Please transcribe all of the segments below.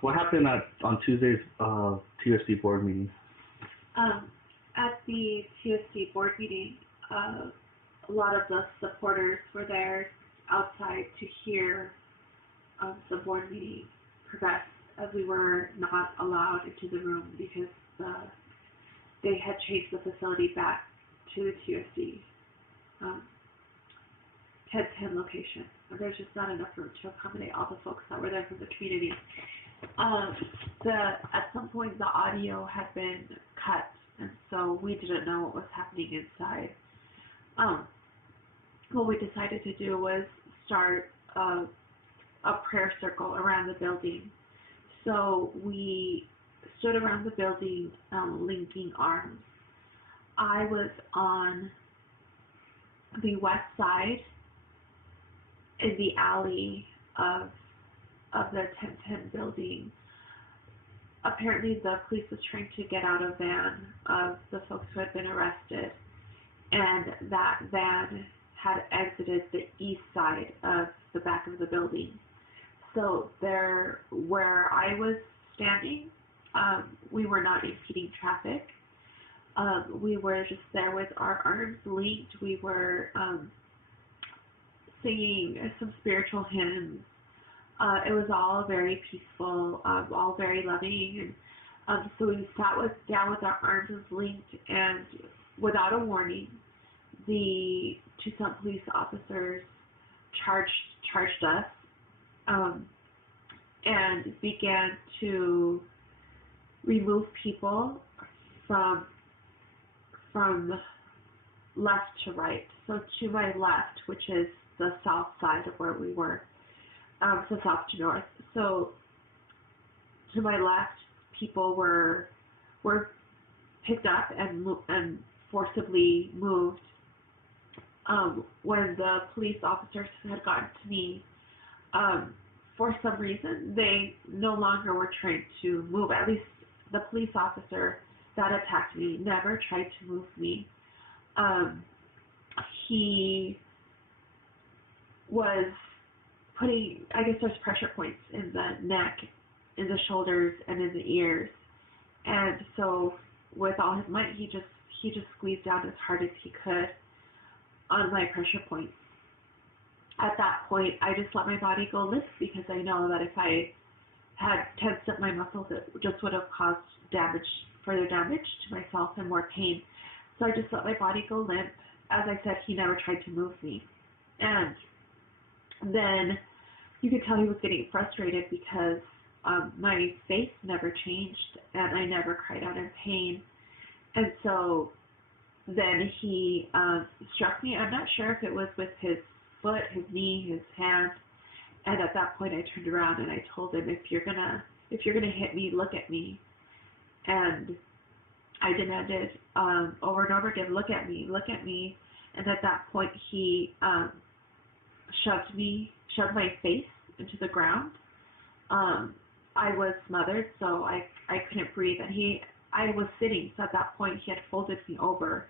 what happened on Tuesday's TUSD board meeting? At the TUSD board meeting, a lot of the supporters were there outside to hear the board meeting progress, as we were not allowed into the room because they had changed the facility back to the TUSD 1010 location. There's just not enough room to accommodate all the folks that were there from the community. At some point, the audio had been cut, and so we didn't know what was happening inside. What we decided to do was start a prayer circle around the building. So we stood around the building, linking arms. I was on the west side in the alley of the 1010 building. Apparently the police was trying to get out a van of the folks who had been arrested, and that van had exited the east side of the back of the building. So there, where I was standing, we were not impeding traffic. We were just there with our arms linked. We were singing some spiritual hymns. It was all very peaceful, all very loving, and so we sat down with our arms linked, and without a warning, the Tucson police officers charged us and began to remove people from left to right. So to my left, which is the south side of where we were, so south to north. So to my left, people were picked up and forcibly moved. When the police officers had gotten to me, for some reason, they no longer were trying to move. At least the police officer that attacked me never tried to move me. He was putting, I guess there's pressure points in the neck, in the shoulders, and in the ears. And so with all his might, he just squeezed down as hard as he could on my pressure points. At that point, I just let my body go limp, because I know that if I had tensed up my muscles, it just would have caused further damage to myself and more pain. So I just let my body go limp. As I said, he never tried to move me. And then you could tell he was getting frustrated because my face never changed and I never cried out in pain. And so then he struck me. I'm not sure if it was with his foot, his knee, his hand. And at that point I turned around and I told him, if you're gonna hit me, look at me. And I demanded over and over again, look at me, look at me. And at that point he shoved my face into the ground. I was smothered, so I couldn't breathe, and I was sitting, so at that point he had folded me over.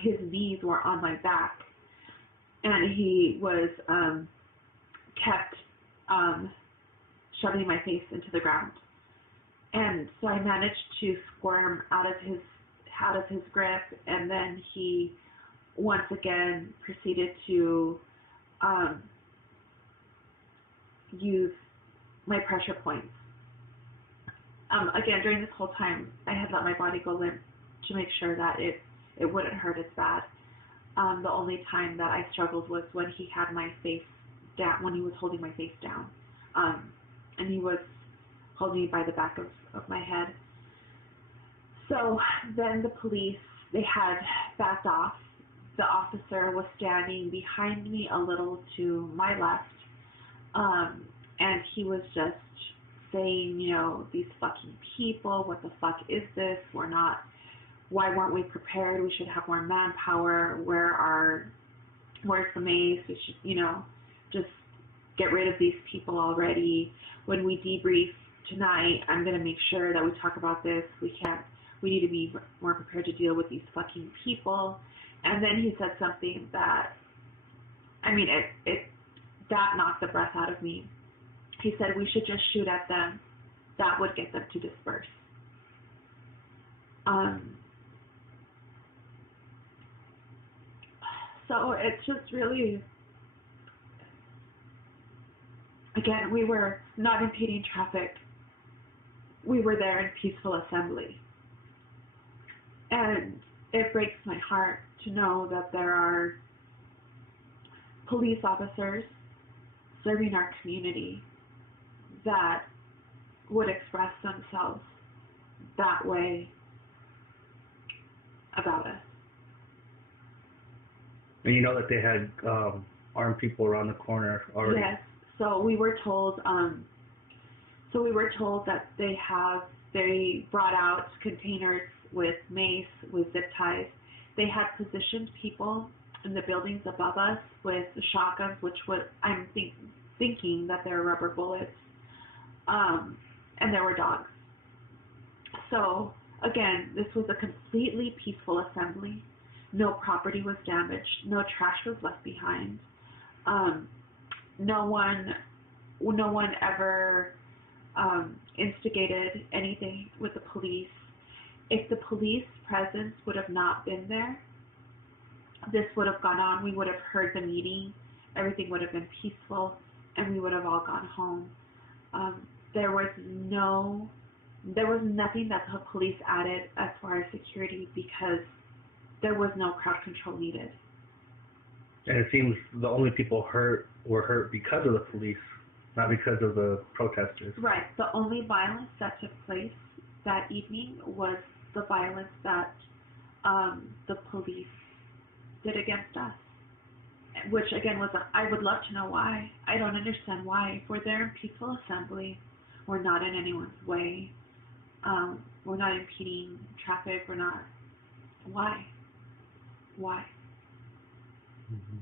His knees were on my back, and he was kept shoving my face into the ground. And so I managed to squirm out of his grip, and then he once again proceeded to use my pressure points. Again, during this whole time, I had let my body go limp to make sure that it wouldn't hurt as bad. The only time that I struggled was when he had my face down, when he was holding my face down. And he was holding me by the back of my head. So then the police, they had backed off. The officer was standing behind me a little to my left, and he was just saying, you know, these fucking people, what the fuck is this? Why weren't we prepared? We should have more manpower. Where's the mace? We should, you know, just get rid of these people already. When we debrief tonight, I'm going to make sure that we talk about this. We need to be more prepared to deal with these fucking people. And then he said something that, I mean, that knocked the breath out of me. He said we should just shoot at them. that would get them to disperse. So it's just really, again, we were not impeding traffic. We were there in peaceful assembly. And it breaks my heart to know that there are police officers serving our community that would express themselves that way about us. And you know that they had armed people around the corner already. Yes. So we were told. That they brought out containers with mace, with zip ties. They had positioned people in the buildings above us with shotguns, which I'm thinking that they're rubber bullets, and there were dogs. So again, this was a completely peaceful assembly. No property was damaged. No trash was left behind. No one ever instigated anything with the police. If the police presence would have not been there, this would have gone on. We would have heard the meeting. Everything would have been peaceful, and we would have all gone home. There was nothing that the police added as far as security because there was no crowd control needed. And it seems the only people were hurt because of the police, not because of the protesters. Right. The only violence that took place that evening was the violence that the police did against us. Which, again, I would love to know why. I don't understand why. If we're there in peaceful assembly, we're not in anyone's way. We're not impeding traffic. We're not. Why? Why? Mm-hmm.